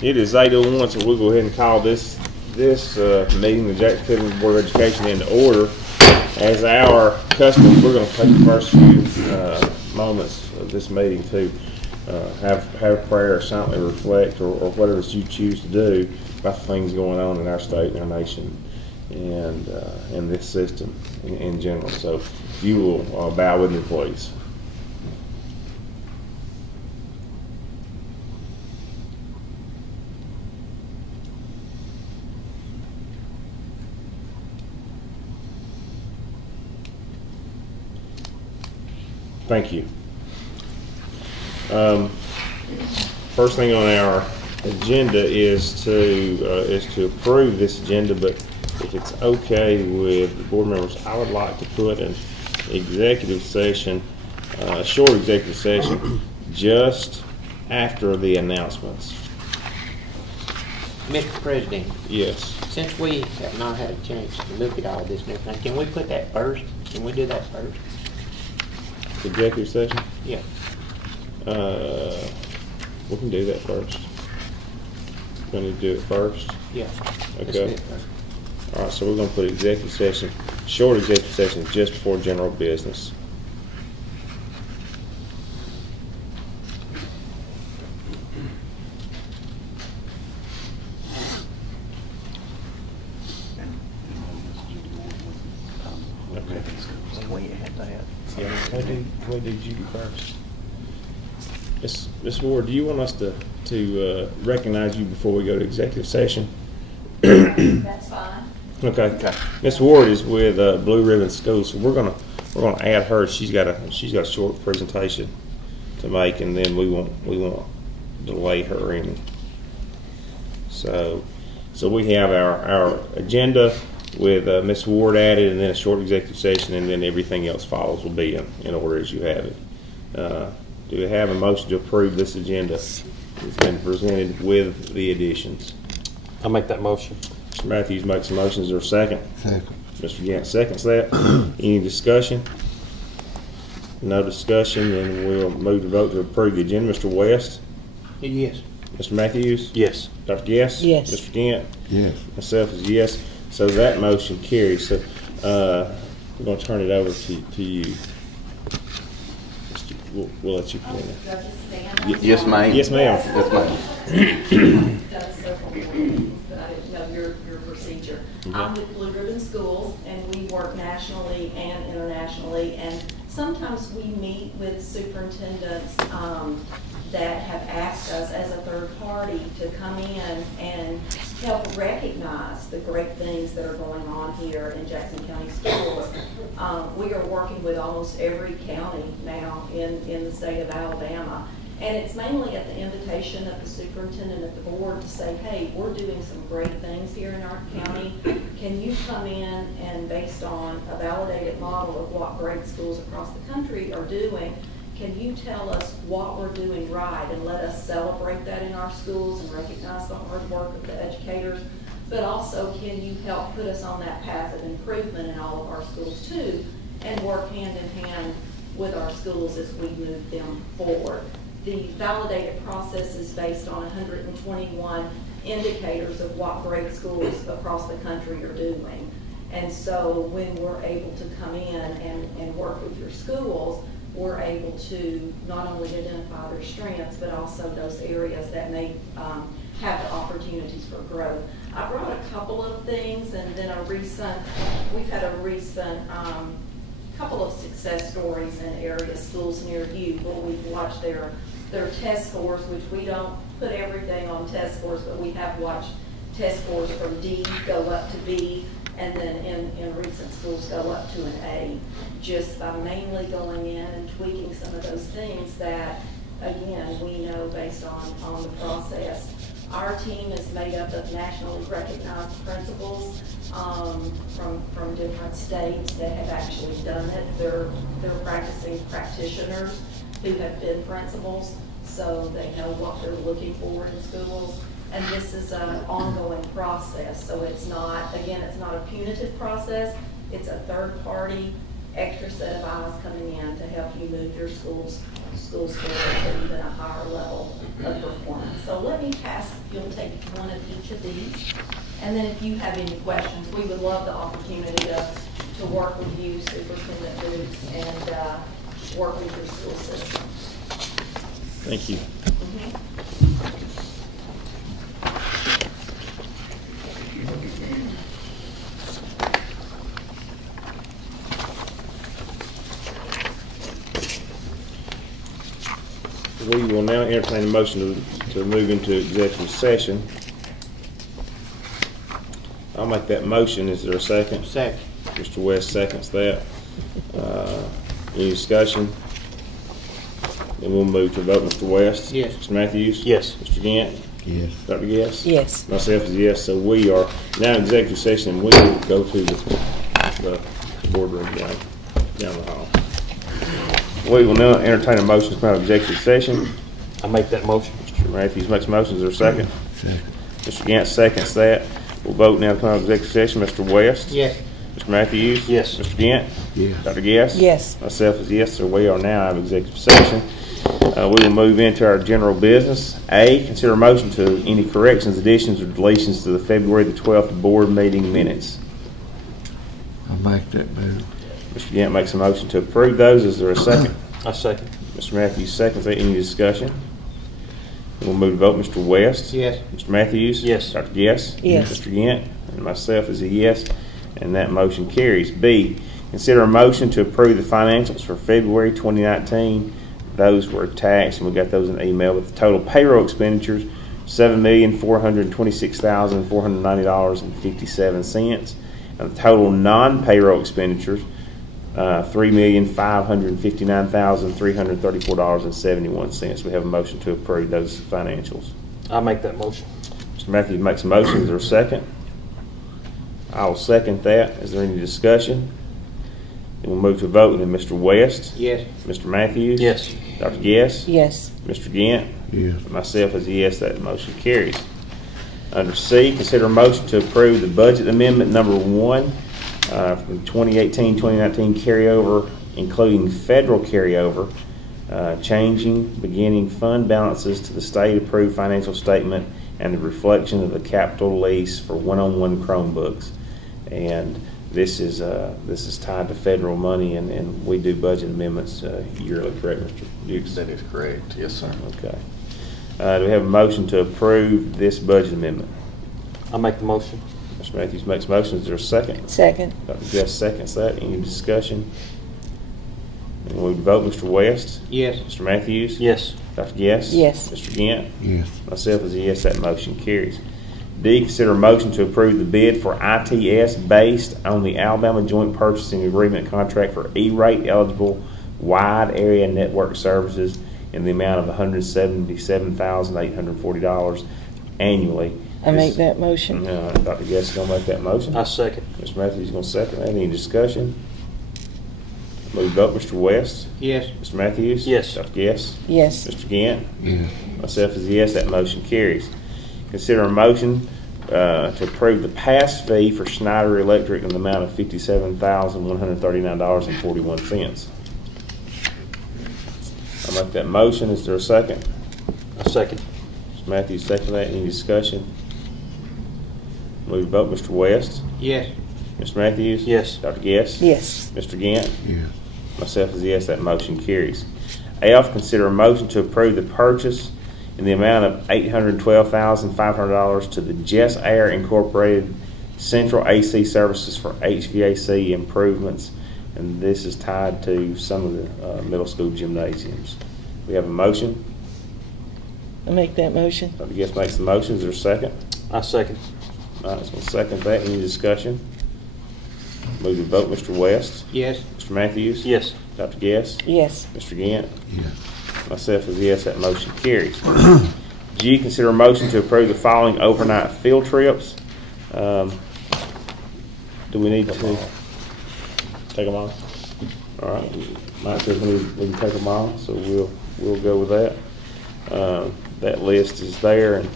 It is 8:01, so we'll go ahead and call this meeting, the Jackson County Board of Education, into order. As our custom, we're going to take the first few moments of this meeting to have prayer, silently reflect, or whatever you choose to do about the things going on in our state and our nation and in this system in general. So if you will bow with me, please. Thank you. First thing on our agenda is to approve this agenda, but if it's okay with the board members, I would like to put an executive session, a short executive session, just after the announcements. Mr. President. Yes. Since we have not had a chance to look at all this and everything, can we put that first? Can we do that first? Executive session? Yeah. We can do that first. We're going to do it first? Yeah. Okay. All right, so we're going to put executive session, short executive session, just before general business. Okay. What did you do first? Ms. Ward, do you want us to recognize you before we go to executive session? That's fine. Okay. Ms. Ward is with Blue Ribbon School, so we're gonna add her. She's got a short presentation to make, and then we won't delay her any. So we have our agenda with Ms. Ward added, and then a short executive session, and then everything else follows will be in order as you have it. Do we have a motion to approve this agenda? It's been presented with the additions. I'll make that motion. Mr. Matthews makes a motion. Is there a second? Second. Mr. Gant seconds that. Any discussion? No discussion, then we'll move to vote to approve the agenda. Mr. West? Yes. Mr. Matthews? Yes. Dr. Guess? Yes. Mr. Gant? Yes. Myself is yes. So that motion carries. So we're going to turn it over to you. We'll let you begin. Yes, ma'am. Yes, ma'am. Yes, ma'am. Done several meetings, but I didn't know your procedure. I'm with Blue Ribbon Schools, and we work nationally and internationally, and sometimes we meet with superintendents that have asked us as a third party to come in and help recognize the great things that are going on here in Jackson County Schools. We are working with almost every county now in the state of Alabama. And it's mainly at the invitation of the superintendent of the board to say, hey, we're doing some great things here in our county. Can you come in and, based on a validated model of what great schools across the country are doing, can you tell us what we're doing right and let us celebrate that in our schools and recognize the hard work of the educators? But also, can you help put us on that path of improvement in all of our schools too, and work hand in hand with our schools as we move them forward? The validated process is based on 121 indicators of what great schools across the country are doing. And so when we're able to come in and work with your schools, we're able to not only identify their strengths, but also those areas that may have the opportunities for growth. I brought a couple of things, and then we've had a recent couple of success stories in area schools near you where we've watched their test scores, which we don't put everything on test scores, but we have watched test scores from D go up to B, and then in recent schools go up to an A, just by mainly going in and tweaking some of those things that, again, we know based on the process. Our team is made up of nationally recognized principals from different states that have actually done it. They're practicing practitioners who have been principals, so they know what they're looking for in schools. And this is an ongoing process, so it's not a punitive process. It's a third party extra set of eyes coming in to help you move your schools forward to even a higher level of performance. So let me pass, you'll take one of each of these. And then if you have any questions, we would love the opportunity to work with you, Superintendent Boots, and work with your school system. Thank you. We will now entertain a motion to move into executive session. I'll make that motion. Is there a second? Second. Mr. West seconds that. Any discussion? Then we'll move to vote. Mr. West? Yes. Mr. Matthews? Yes. Mr. Gant? Yes. Dr. Guess? Yes. Myself is yes. So we are now in executive session, and we will go to the boardroom down the hall. We will now entertain a motion to come out of executive session. I make that motion. Mr. Matthews makes a motion. Is there a second? Second. Mr. Gant seconds that. We'll vote now to come out of executive session. Mr. West? Yes. Mr. Matthews? Yes. Mr. Gant? Yes. Dr. Guess? Yes. Myself is yes, so we are now out of executive session. We will move into our general business. A, consider a motion to any corrections, additions, or deletions to the February the 12th board meeting minutes. I'll make that move. Mr. Gant makes a motion to approve those. Is there a second? I second. Mr. Matthews seconds. Any discussion? We'll move to vote. Mr. West? Yes. Mr. Matthews? Yes. Dr. Guess? Yes. Mr. Gant? And myself is a yes, and that motion carries. B, consider a motion to approve the financials for February 2019. Those were attached, and we got those in email, with the total payroll expenditures, $7,426,490.57, and the total non-payroll expenditures, $3,559,334.71. We have a motion to approve those financials. I make that motion. Mr. Matthews makes a motion. Is there a second? I'll second that. Is there any discussion? Then we'll move to a vote. And then Mr. West? Yes. Mr. Matthews? Yes. Dr. Guess? Yes. Mr. Gant? Yes. Myself is a yes. That motion carries. Under C, consider a motion to approve the budget amendment number 1 from 2018-2019 carryover, including federal carryover, changing beginning fund balances to the state-approved financial statement and the reflection of the capital lease for one-on-one Chromebooks. And this is tied to federal money, and we do budget amendments yearly, correct, Mr. Dukes? That is correct. Yes, sir. Okay. Do we have a motion to approve this budget amendment? I make the motion. Mr. Matthews makes a motion. Is there a second? Second. Dr. Guest seconds that. Any discussion? And we vote. Mr. West? Yes. Mr. Matthews? Yes. Dr. Guest? Yes. Mr. Gant? Yes. Myself is a yes. That motion carries. D, consider a motion to approve the bid for ITS based on the Alabama Joint Purchasing Agreement contract for E-rate eligible wide area network services in the amount of $177,840 annually. I make that motion. Dr. Guest is going to make that motion. I second. Mr. Matthews is going to second that. Any discussion? Move vote. Mr. West? Yes. Mr. Matthews? Yes. Dr. Guest? Yes. Mr. Gant? Yes. Myself is a yes. That motion carries. Consider a motion to approve the pass fee for Schneider Electric in the amount of $57,139.41. I'll make that motion. Is there a second? I second. Mr. Matthews, second that. Any discussion? Move to vote. Mr. West? Yes. Mr. Matthews? Yes. Dr. Guest? Yes. Mr. Gant? Yes. Myself is a yes. That motion carries. F, consider a motion to approve the purchase in the amount of $812,500 to the Jess Air Incorporated Central AC Services for HVAC improvements, and this is tied to some of the middle school gymnasiums. We have a motion. I make that motion. Dr. Guest makes the motion. Is there a second? I second. All right, so we'll second that. Any discussion? Move to vote. Mr. West? Yes. Mr. Matthews? Yes. Dr. Guest? Yes. Mr. Gant? Yes. Myself is a yes. That motion carries. G, consider a motion to approve the following overnight field trips. Do we need to take them all? All right. Mike says we can take them all, so we'll go with that. That list is there, and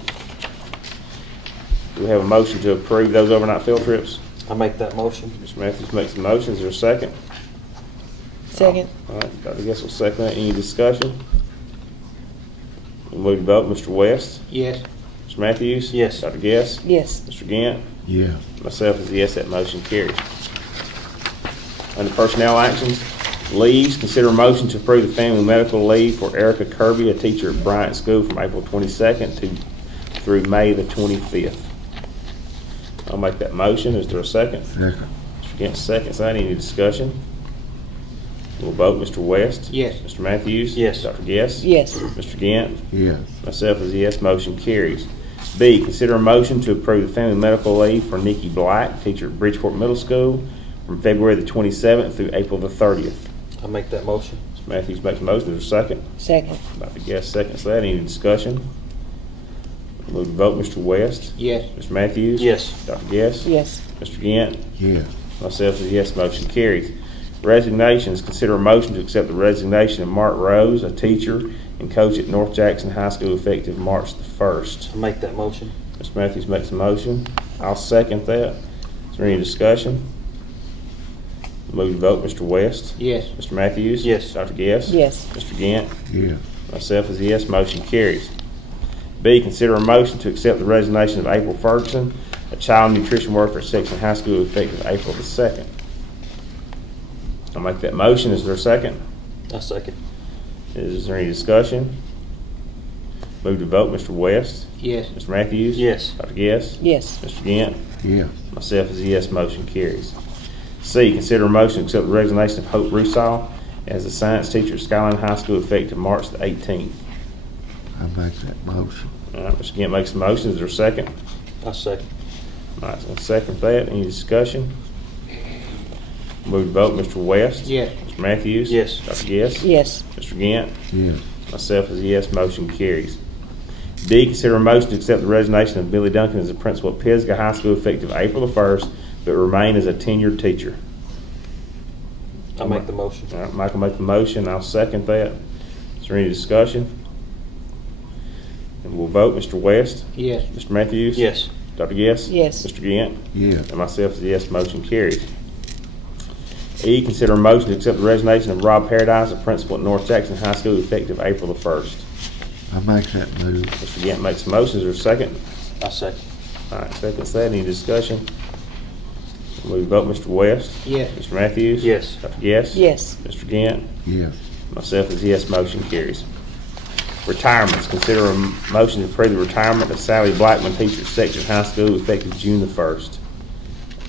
do we have a motion to approve those overnight field trips? I make that motion. Mr. Matthews makes the motion. Is there a second? Second. All right, Dr. Guess will second that. Any discussion? We'll move to vote. Mr. West? Yes. Mr. Matthews? Yes. Dr. Guess? Yes. Mr. Gant? Yeah. Myself is a yes, that motion carries. Under personnel actions, leaves, consider a motion to approve the family medical leave for Erica Kirby, a teacher at Bryant School from April 22nd through May the 25th. I'll make that motion. Is there a second? Second. Mr. Gant seconds that. Any discussion? We'll vote. Mr. West? Yes. Mr. Matthews? Yes. Dr. Guess? Yes. Mr. Gant? Yes. Myself is a yes, motion carries. B, consider a motion to approve the family medical leave for Nikki Black, teacher at Bridgeport Middle School, from February the 27th through April the 30th. I'll make that motion. Mr. Matthews makes a motion. Is there a second? Second. Dr. Guess seconds that. Any discussion? Move to vote. Mr. West? Yes. Mr. Matthews? Yes. Dr. Guess? Yes. Mr. Gant? Yes. Myself is a yes, motion carries. Resignations, consider a motion to accept the resignation of Mark Rose, a teacher and coach at North Jackson High School, effective March the 1st. I'll make that motion. Mr. Matthews makes a motion. I'll second that. Is there any discussion? Move to vote. Mr. West? Yes. Mr. Matthews? Yes. Dr. Guess? Yes. Mr. Gant? Yes. Myself is a yes, motion carries. B, consider a motion to accept the resignation of April Ferguson, a child nutrition worker at Section High School, effective April the 2nd. I'll make that motion. Is there a second? I'll second. Is there any discussion? Move to vote. Mr. West? Yes. Mr. Matthews? Yes. Dr. Guess? Yes. Mr. Gant? Yes. Myself is a yes, motion carries. C, consider a motion to accept the resignation of Hope Rusall as a science teacher at Skyline High School, effective March the 18th. I make that motion. All right, Mr. Gant makes a motion. Is there a second? I'll second. All right, so I'll second that. Any discussion? Move to vote. Mr. West? Yes. Mr. Matthews? Yes. Dr. Guess? Yes. Mr. Gant? Yes. Myself is a yes, motion carries. D, consider a motion to accept the resignation of Billy Duncan as a principal at Pisgah High School, effective April the 1st, but remain as a tenured teacher. I'll make the motion. All right, Michael make the motion. I'll second that. Is there any discussion? And we'll vote. Mr. West? Yes. Mr. Matthews? Yes. Dr. Guess? Yes. Mr. Gant? Yes. And myself is a yes, motion carries. E, consider a motion to accept the resignation of Rob Paradise, a principal at North Jackson High School, effective April the 1st. I make that move. Mr. Gant makes a motion. Is there a second? I'll second. All right, seconds that. Any discussion? We vote. Mr. West? Yes. Mr. Matthews? Yes. Dr. Guess? Yes. Mr. Gant? Yes. Myself is yes, motion carries. Retirements. Consider a motion to approve the retirement of Sally Blackman, teacher at Section High School, effective June the 1st.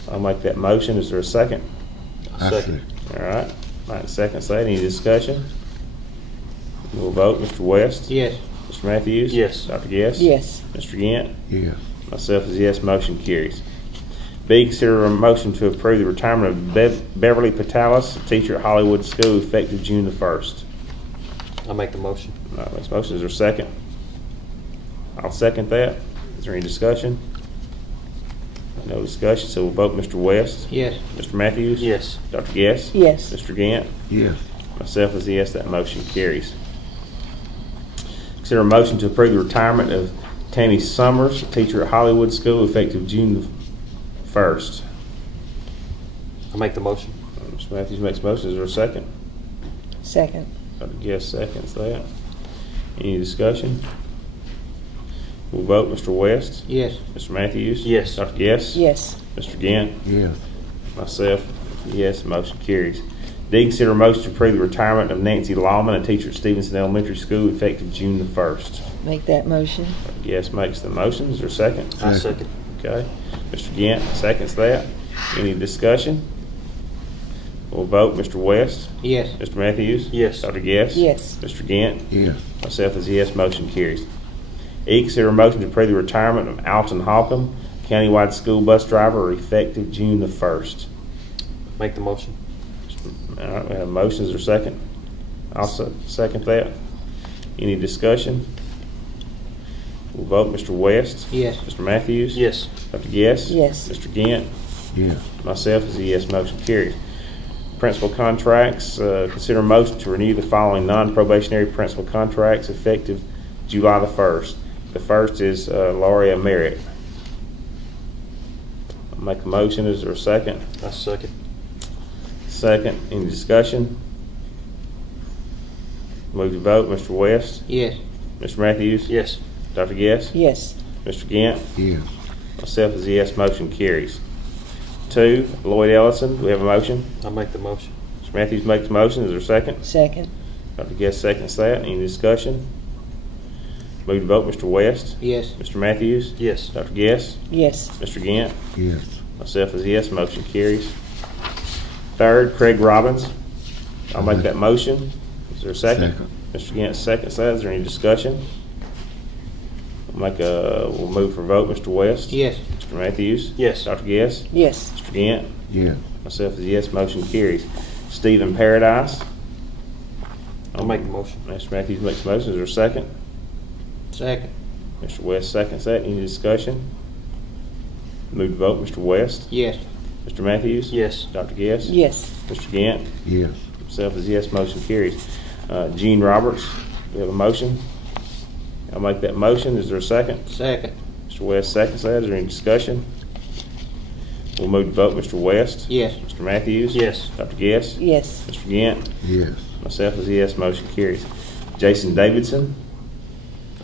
I'll make that motion. Is there a second? I'll second. All right. Mike seconds that. Any discussion? We'll vote. Mr. West? Yes. Mr. Matthews? Yes. Dr. Guess? Yes. Mr. Gant? Yes. Myself is yes, motion carries. B, consider a motion to approve the retirement of Beverly Patalis, a teacher at Hollywood School, effective June the 1st. I'll make the motion. Makes motion. Is there a second? I'll second that. Is there any discussion? No discussion, so we'll vote. Mr. West? Yes. Mr. Matthews? Yes. Dr. Guess? Yes. Mr. Gant? Yes. Myself is a yes, that motion carries. Consider a motion to approve the retirement of Tammy Summers, a teacher at Hollywood School, effective June the 1st. I'll make the motion. Mr. Matthews makes a motion. Is there a second? Second. Dr. Guess seconds that. Any discussion? We'll vote. Mr. West? Yes. Mr. Matthews? Yes. Dr. Guess? Yes. Mr. Gant? Yes. Myself, yes, motion carries. D, consider a motion to approve the retirement of Nancy Lawman, a teacher at Stevenson Elementary School, effective June the 1st. Make that motion. Yes makes the motion. Is there a second? I'll Second. second. Okay. Mr. Gant seconds that. Any discussion? We'll vote. Mr. West? Yes. Mr. Matthews? Yes. Dr. Guess? Yes. Mr. Gant? Yes. Myself is yes, motion carries. E, consider a motion to approve the retirement of Alton Holcomb, countywide school bus driver, effective June the 1st. Make the motion. All right, we have motions or second? I'll second that. Any discussion? We'll vote. Mr. West? Yes. Mr. Matthews? Yes. Dr. Guess? Yes. Mr. Gant? Yes. Myself is a yes, motion carries. Principal contracts, consider a motion to renew the following non-probationary principal contracts effective July the 1st. The first is Lauria Merritt. I'll make a motion. Is there a second? I'll second. Second. Any discussion? Move to vote, Mr. West, Yes. Mr. Matthews, Yes. Dr. Guess, Yes. Mr. Gant, Yes. myself is a yes, motion carries. 2, Lloyd Ellison, do we have a motion? I make the motion. Mr. Matthews makes the motion, is there a second? Second. Dr. Guest seconds that. Any discussion? Move to vote, Mr. West, Yes. Mr. Matthews, Yes. Dr. Guest, Yes. Mr. Gant, Yes. myself is a yes, motion carries. 3rd, Craig Robbins. I'll make that motion. Is there a second? Mr. Gant seconds that. Is there any discussion? We'll move for vote, Mr. West. Yes. Mr. Matthews. Yes. Dr. Guest. Yes. Mr. Gant. Yes. Myself is a yes, motion carries. Stephen Paradise. I'll make the motion. Mr. Matthews makes the motion. Is there a second? Second. Mr. West seconds that. Any discussion? Move to vote, Mr. West. Yes. Mr. Matthews. Yes. Dr. Guest. Yes. Mr. Gant. Yes. Myself is yes, motion carries. Gene Roberts, we have a motion. I'll make that motion. Is there a second? Second. Mr. West seconds that. Is there any discussion? We'll move to vote, Mr. West. Yes. Mr. Matthews. Yes. Dr. Guest. Yes. Mr. Gant. Yes. Myself is yes, motion carries. Jason Davidson,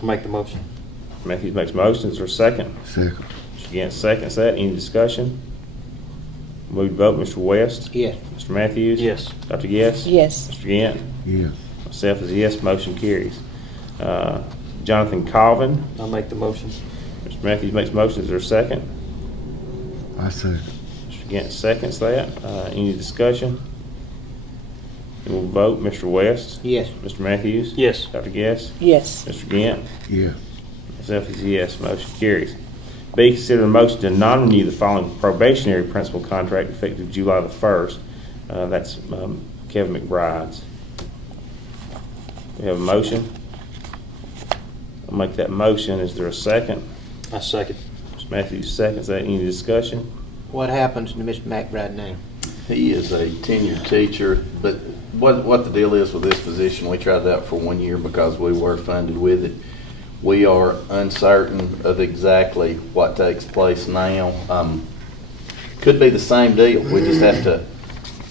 I make the motion. Matthews makes a motion. Is there a second? Second. Mr. Gant seconds that. Any discussion? Move to vote, Mr. West. Yes. Mr. Matthews. Yes. Dr. Guest. Yes. Mr. Gant. Yes. Myself is a yes, motion carries. Jonathan Colvin, I make the motion. Mr. Matthews makes a motion. Is there a second? I second. Mr. Gant seconds that. Any discussion? And we'll vote. Mr. West. Yes. Mr. Matthews. Yes. Dr. Guest. Yes. Mr. Gant. Yes. Myself is a yes, motion carries. B, consider a motion to non-renew the following probationary principal contract effective July the 1st. That's Kevin McBride's. We have a motion. I'll make that motion. Is there a second? I second. Mr. Matthews seconds that. Any discussion? What happens to Mr. McBride now? He is a tenured teacher, but what the deal is with this position, we tried it out for 1 year because we were funded with it. We are uncertain of exactly what takes place now. Could be the same deal. We just have to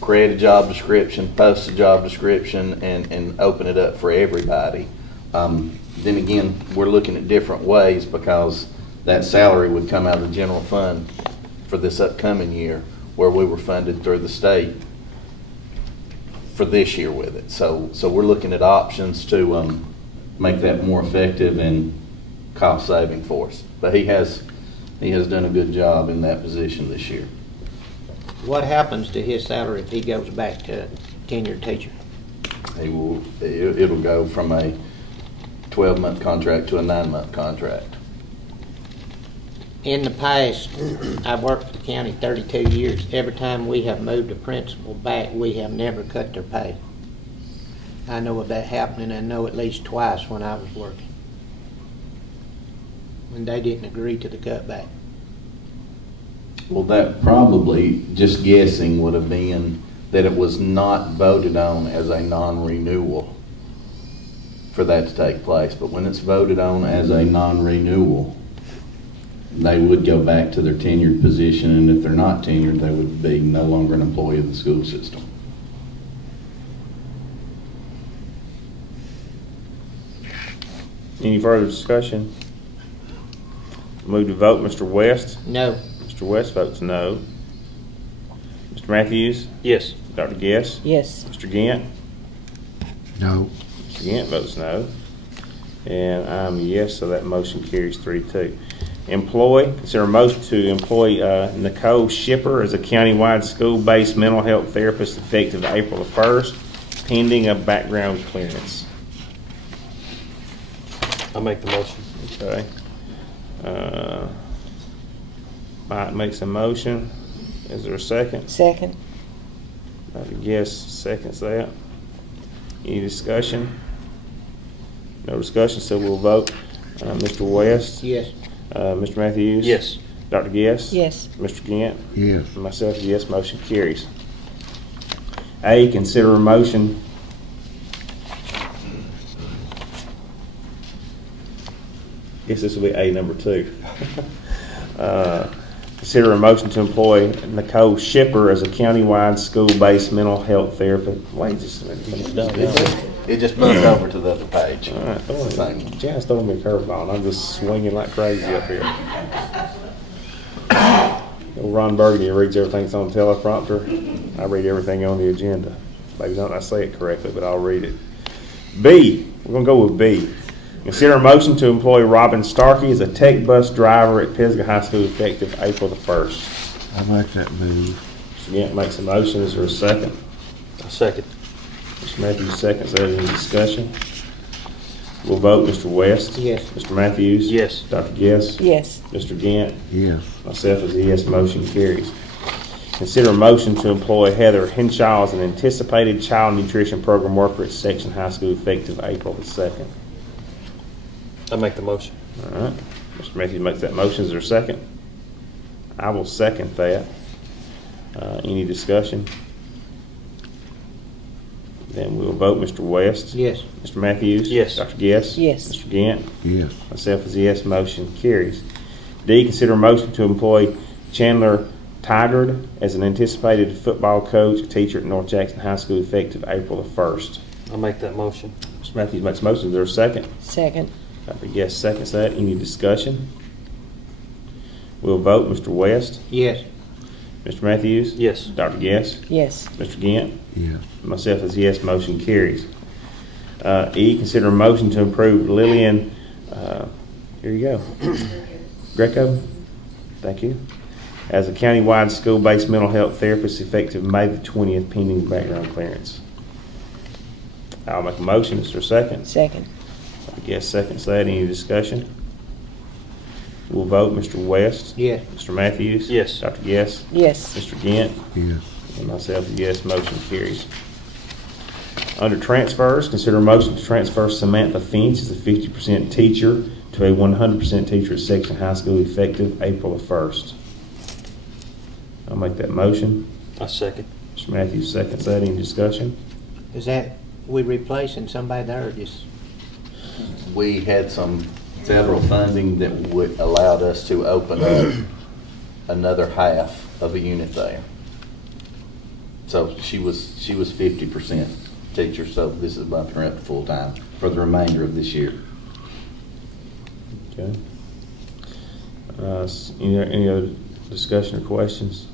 create a job description, post a job description, and open it up for everybody. Then again, we're looking at different ways because that salary would come out of the general fund for this upcoming year, where we were funded through the state for this year with it. So we're looking at options to make that more effective and cost saving for us. But he has done a good job in that position this year. What happens to his salary if he goes back to tenured teacher? It'll go from a 12-month contract to a 9-month contract. In the past, I've worked for the county 32 years. Every time we have moved a principal back, we have never cut their pay. I know of that happening. I know at least twice when I was working, when they didn't agree to the cutback. Well, that probably, just guessing, would have been that it was not voted on as a non-renewal for that to take place. But when it's voted on as a non-renewal, they would go back to their tenured position, and if they're not tenured, they would be no longer an employee of the school system. Any further discussion? Move to vote. Mr. West. No. Mr. West votes no. Mr. Matthews. Yes. Dr. Guess. Yes. Mr. Gant. No. Mr. Gant votes no. And I'm a yes, so that motion carries 3-2. Employ, consider a motion to employ Nicole Shipper as a countywide school-based mental health therapist effective April the 1st, pending a background clearance. I make the motion. Okay. Mike makes a motion. Is there a second? Second. Dr. Guess seconds that. Any discussion? No discussion, so we'll vote. Mr. West. Yes. Mr. Matthews. Yes. Dr. Guess. Yes. Mr. Gant. Yes. And myself is yes, motion carries. A, consider a motion. Guess this will be A number 2. Consider a motion to employ Nicole Shipper as a countywide school-based mental health therapist. Wait just a minute. It just moved over to the other page. All right, It's the same. Janice throwing me a curveball, and I'm just swinging like crazy up here. Old Ron Burgundy reads everything that's on the teleprompter. I read everything on the agenda. Maybe don't I say it correctly, but I'll read it. B, we're going to go with B. Consider a motion to employ Robin Starkey as a tech bus driver at Pisgah High School effective April the 1st. I make that move. Mr. Gant makes a motion. Is there a second? I second. Mr. Matthews seconds. Any discussion? We'll vote. Mr. West? Yes. Mr. Matthews? Yes. Dr. Guess? Yes. Mr. Gant? Yes. Myself as a yes, motion carries. Consider a motion to employ Heather Henshaw as an anticipated child nutrition program worker at Section High School effective April the 2nd. I make the motion. All right. Mr. Matthews makes that motion. Is there a second? I will second that. Any discussion? Then we'll vote. Mr. West? Yes. Mr. Matthews? Yes. Dr. Guess? Yes. Mr. Gant? Yes. Myself as a yes, motion carries. D, consider a motion to employ Chandler Tigard as an anticipated football coach, teacher at North Jackson High School effective April the 1st. I make that motion. Mr. Matthews makes a motion. Is there a second? Second. Dr. Guess seconds that. Any discussion? We'll vote. Mr. West? Yes. Mr. Matthews? Yes. Dr. Guess? Yes. Mr. Gant? Yes. Myself as a yes, motion carries. E, consider a motion to approve Lillian, here you go, Greco, thank you, as a countywide school-based mental health therapist effective May the 20th, pending background clearance. I'll make a motion. Is there a second? Second. I guess seconds that. Any discussion? We'll vote. Mr. West? Yes. Mr. Matthews? Yes. Dr. Guess? Yes. Mr. Gant? Yes. And myself, a yes, motion carries. Under transfers, consider a motion to transfer Samantha Finch as a 50% teacher to a 100% teacher at Section High School effective April the 1st. I'll make that motion. I second. Mr. Matthews seconds that. Any discussion? Is that we replacing somebody there or just? We had some federal funding that would allowed us to open up another half of a unit there. So she was 50% teacher, so this is bumping her up to full-time for the remainder of this year. Okay. Any other discussion or questions?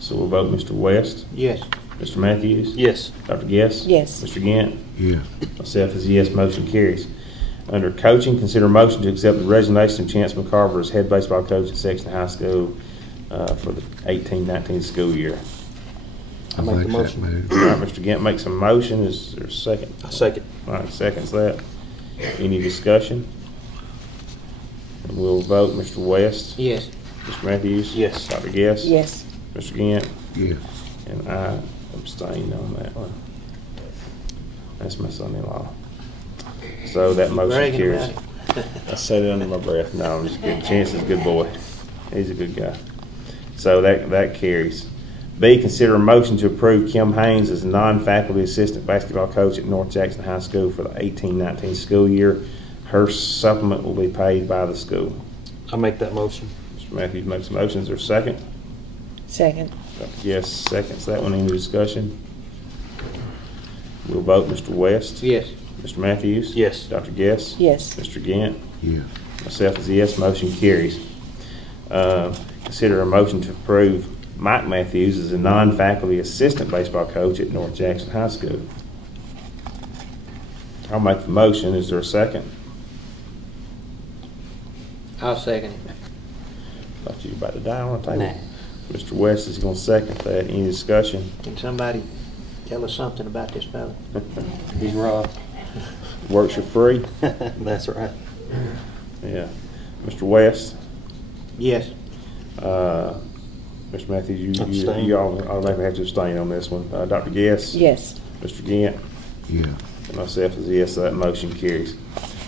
So we'll vote. Mr. West? Yes. Mr. Matthews? Yes. Dr. Guess? Yes. Mr. Gant? Yes. Myself as a yes, motion carries. Under coaching, consider a motion to accept the resignation of Chance McCarver as head baseball coach at Sexton High School for the 18-19 school year. I make the make that motion. move. All right, Mr. Gant makes a motion. Is there a second? I second. All right, seconds that. Any discussion? And we'll vote. Mr. West? Yes. Mr. Matthews? Yes. Dr. Guess? Yes. Mr. Gant? Yes. And I abstain on that one. That's my son-in-law. So that motion Bragging carries. about it. I said it under my breath. No, I'm just kidding. Chance is a good boy. He's a good guy. So that carries. B, consider a motion to approve Kim Haynes as a non-faculty assistant basketball coach at North Jackson High School for the 18-19 school year. Her supplement will be paid by the school. I make that motion. Mr. Matthews makes a motion. Is there a second? Second. Yes, seconds. That one. Any discussion? We'll vote. Mr. West? Yes. Mr. Matthews? Yes. Dr. Guess? Yes. Mr. Gant? Yes. Myself as a yes, motion carries. Consider a motion to approve Mike Matthews as a non-faculty assistant baseball coach at North Jackson High School. I'll make the motion. Is there a second? I'll second it. Thought you were about to die on the table. Nah. Mr. West is going to second that. Any discussion? Can somebody tell us something about this fella? He's robbed. Works for free? That's right. Yeah. Mr. West? Yes. Mr. Matthews, Abstain. you all automatically have to abstain on this one. Dr. Guess? Yes. Mr. Gant? Yes. And myself as a yes, so that motion carries.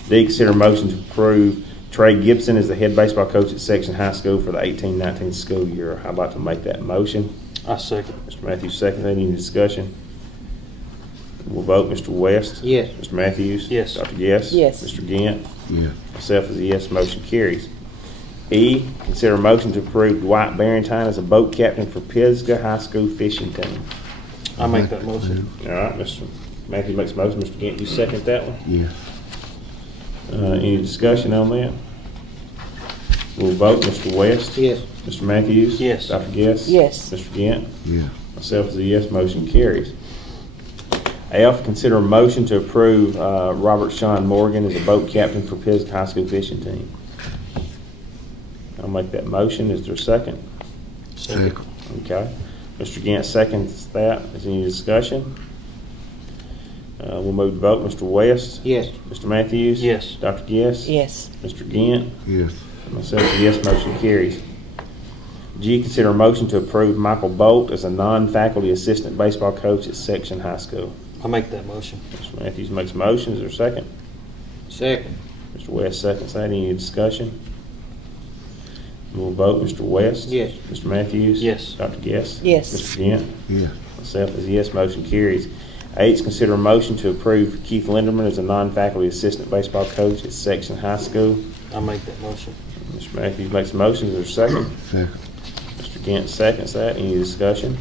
D, consider a motion to approve Trey Gibson as the head baseball coach at Section High School for the 18-19 school year. I'd like to make that motion. I second. Mr. Matthews, second. Any discussion? We'll vote. Mr. West? Yes. Mr. Matthews? Yes. Dr. Guess? Yes. Mr. Gant? Yes. Myself as a yes, motion carries. E, consider a motion to approve Dwight Barrington as a boat captain for Pisgah High School fishing team. I make that motion. All right, Mr. Matthews makes a motion. Mr. Gant, you second that one? Yes. Any discussion on that? We'll vote. Mr. West? Yes. Mr. Matthews? Yes. Dr. Guess? Yes. Mr. Gant? Yeah. Myself is a yes, motion carries. F, consider a motion to approve Robert Sean Morgan as a boat captain for Pisgah High School fishing team. I'll make that motion. Is there a second? Second. Okay. Mr. Gant seconds that. Is there any discussion? We'll move to vote. Mr. West? Yes. Mr. Matthews? Yes. Dr. Guess? Yes. Mr. Gant? Yes. Myself, a yes, motion carries. G, consider a motion to approve Michael Bolt as a non-faculty assistant baseball coach at Section High School. I'll make that motion. Mr. Matthews makes a motion. Is there a second? Second. Mr. West seconds that. Any discussion? We'll vote. Mr. West? Yes. Mr. Matthews? Yes. Dr. Guess? Yes. Mr. Gant? Yes. Myself is a yes, motion carries. H, consider a motion to approve Keith Linderman as a non-faculty assistant baseball coach at Section High School. I'll make that motion. Mr. Matthews makes a motion. Is there a second? Second. Mr. Gant seconds that. Any discussion?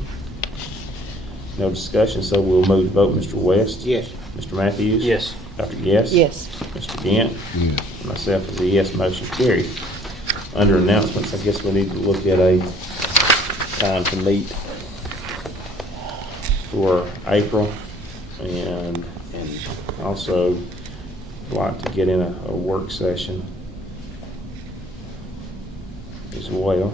No discussion, so we'll move to vote. Mr. West? Yes. Mr. Matthews? Yes. Dr. Guess? Yes. Mr. Gant? Yes. Myself is a yes, motion carries. Under announcements, I guess we need to look at a time to meet for April, and also like to get in a work session as well.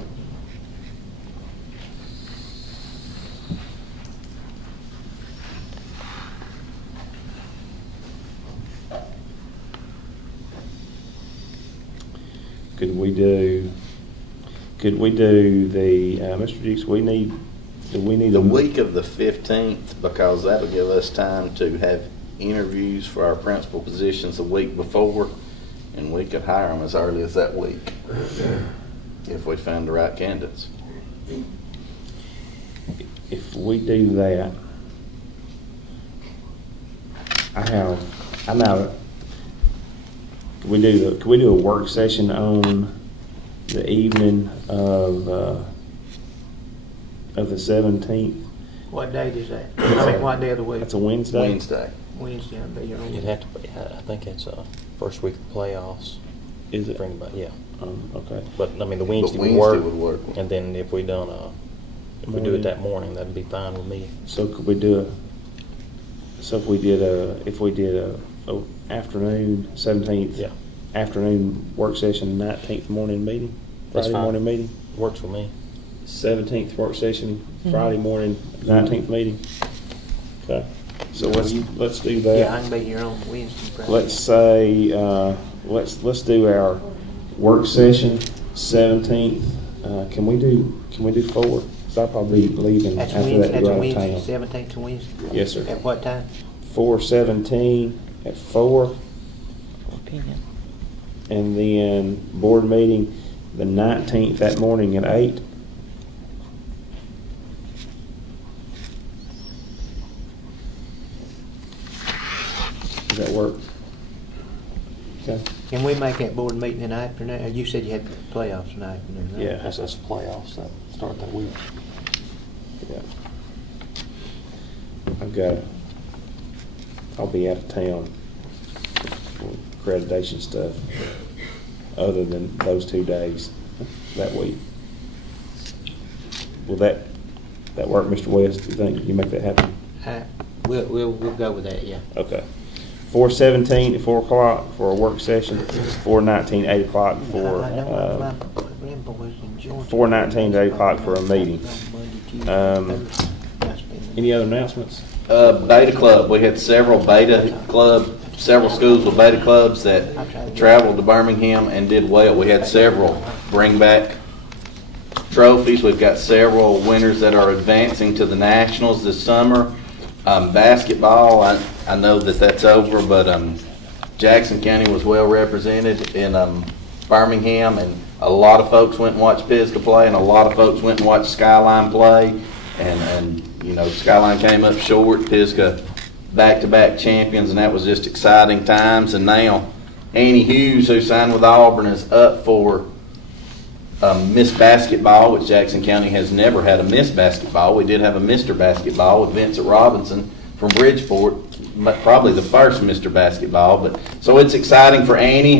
Could we do the, Mr. Dukes, do we need The week of the 15th, because that'll give us time to have interviews for our principal positions the week before, and we could hire them as early as that week if we found the right candidates. If we do that, I'm out. Could we do a work session on the evening of the 17th? What date is that? I mean, what day of the week? That's a Wednesday? Wednesday. Wednesday, I'll be here on It'd have to be, I think it's first week of playoffs. Is it? Bring about, yeah. Okay. But, I mean, the But Wednesday would Wednesday work. would work. And then if we done, if we do it that morning, that'd be fine with me. So could we if we did a afternoon, 17th? Yeah. Afternoon work session, 19th morning meeting? That's Friday fine. morning meeting? Works for me. 17th work session, Friday morning, 19th meeting? Okay. So let's do that. Yeah, I can be here on Wednesday, Friday. Let's say, let's do our work session, 17th. Can we do 4? Because I'll probably be leaving That's after Wednesday, that to that's go a out of Wednesday, town. 17th to Wednesday? Yes, sir. At what time? 4/17 at 4, 4 p.m. and then board meeting the 19th that morning at 8. Does that work? Okay. Can we make that board meeting in the afternoon? You said you had playoffs in the afternoon, right? Yeah. That's playoffs that start that week. Yeah. I'll be out of town for accreditation stuff other than those 2 days that week. Will that work, Mr. West? Do you think you can make that happen? We'll go with that, yeah. Okay. 4/17 at 4 o'clock for a work session, 4/19 8 o'clock for, I know my grandboys in Georgia. 4/19 to 8 o'clock for a meeting. Monday, Tuesday, Um, Thursday. Any other announcements? Beta Club, we had several schools with Beta Clubs that traveled to Birmingham and did well. We had several bring back trophies. We've got several winners that are advancing to the Nationals this summer. Basketball, I know that that's over, but Jackson County was well represented in Birmingham, and a lot of folks went and watched Pisgah play, and a lot of folks went and watched Skyline play, and you know, Skyline came up short. Pisgah back-to-back champions, and that was just exciting times. And now Annie Hughes, who signed with Auburn, is up for Miss Basketball, which Jackson County has never had a Miss Basketball. We did have a Mr. Basketball with Vincent Robinson from Bridgeport, but probably the first Mr. Basketball. But so it's exciting for Annie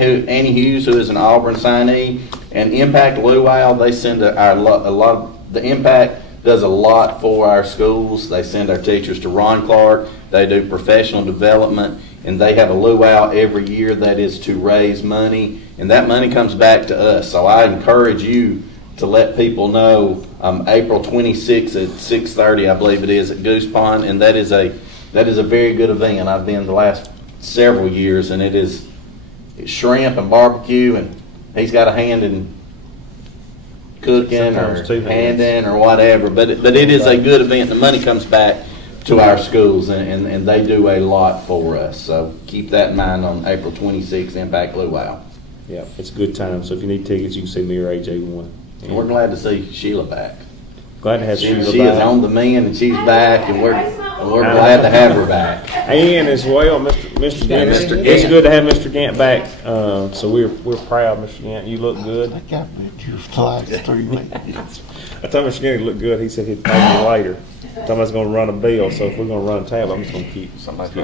Hughes, who is an Auburn signee, and Impact Luau. They send a lot. The Impact does a lot for our schools. They send our teachers to Ron Clark. They do professional development, and they have a luau every year that is to raise money, and that money comes back to us. So I encourage you to let people know April 26th at 6:30, I believe it is, at Goose Pond, and that is a very good event. I've been the last several years, and it's shrimp and barbecue, and he's got a hand in cooking Sometimes or two hands. handing or whatever. But it is a good event. The money comes back to our schools, and they do a lot for us. So keep that in mind on April 26th, Impact Luau. Yeah, it's a good time. So if you need tickets, you can see me or AJ1. And we're glad to see Sheila back. Glad to have She Sheila is back. on the mend, and she's back, and we're glad to have her back. And as well, Mr. Gant. Mr. It's Gant. good to have Mr. Gant back. So we're proud, Mr. Gant. You look good. I got you for the last 3 weeks. I told Mr. Gant he looked good. He said he'd pay me later. Told me I was going to run a bill. So if we're going to run a tab, I'm just going to keep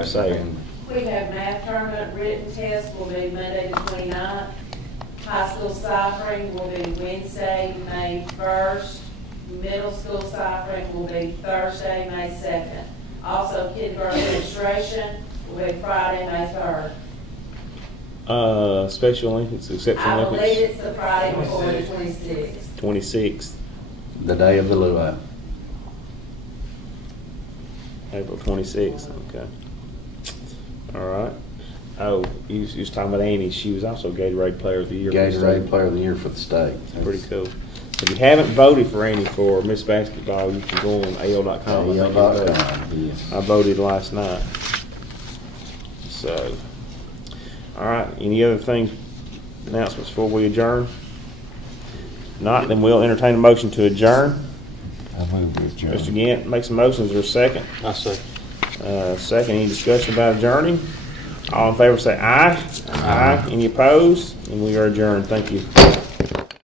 saying. We have math tournament, written test will be Monday the 29th. High school ciphering will be Wednesday, May 1st. Middle school ciphering will be Thursday, May 2nd. Also, kindergarten registration will be Friday, May 3rd. Special Olympics, exceptional I believe Olympics, it's the Friday before the 26th. 26th, The day of the luau. April 26th. Okay. All right. Oh, you was talking about Annie. She was also Gatorade Player of the Year. for the Gatorade state. Player of the Year for the state. Pretty cool. If you haven't voted for Annie for Miss Basketball, you can go on AL.com. I voted last night. So, all right. Any other things, announcements before we adjourn? Not, then we'll entertain a motion to adjourn. I move with John. Mr. Gant makes a motion. Is there a second? I say. Second. Any discussion about adjourning? All in favor say aye. Aye. Any opposed? And we are adjourned. Thank you.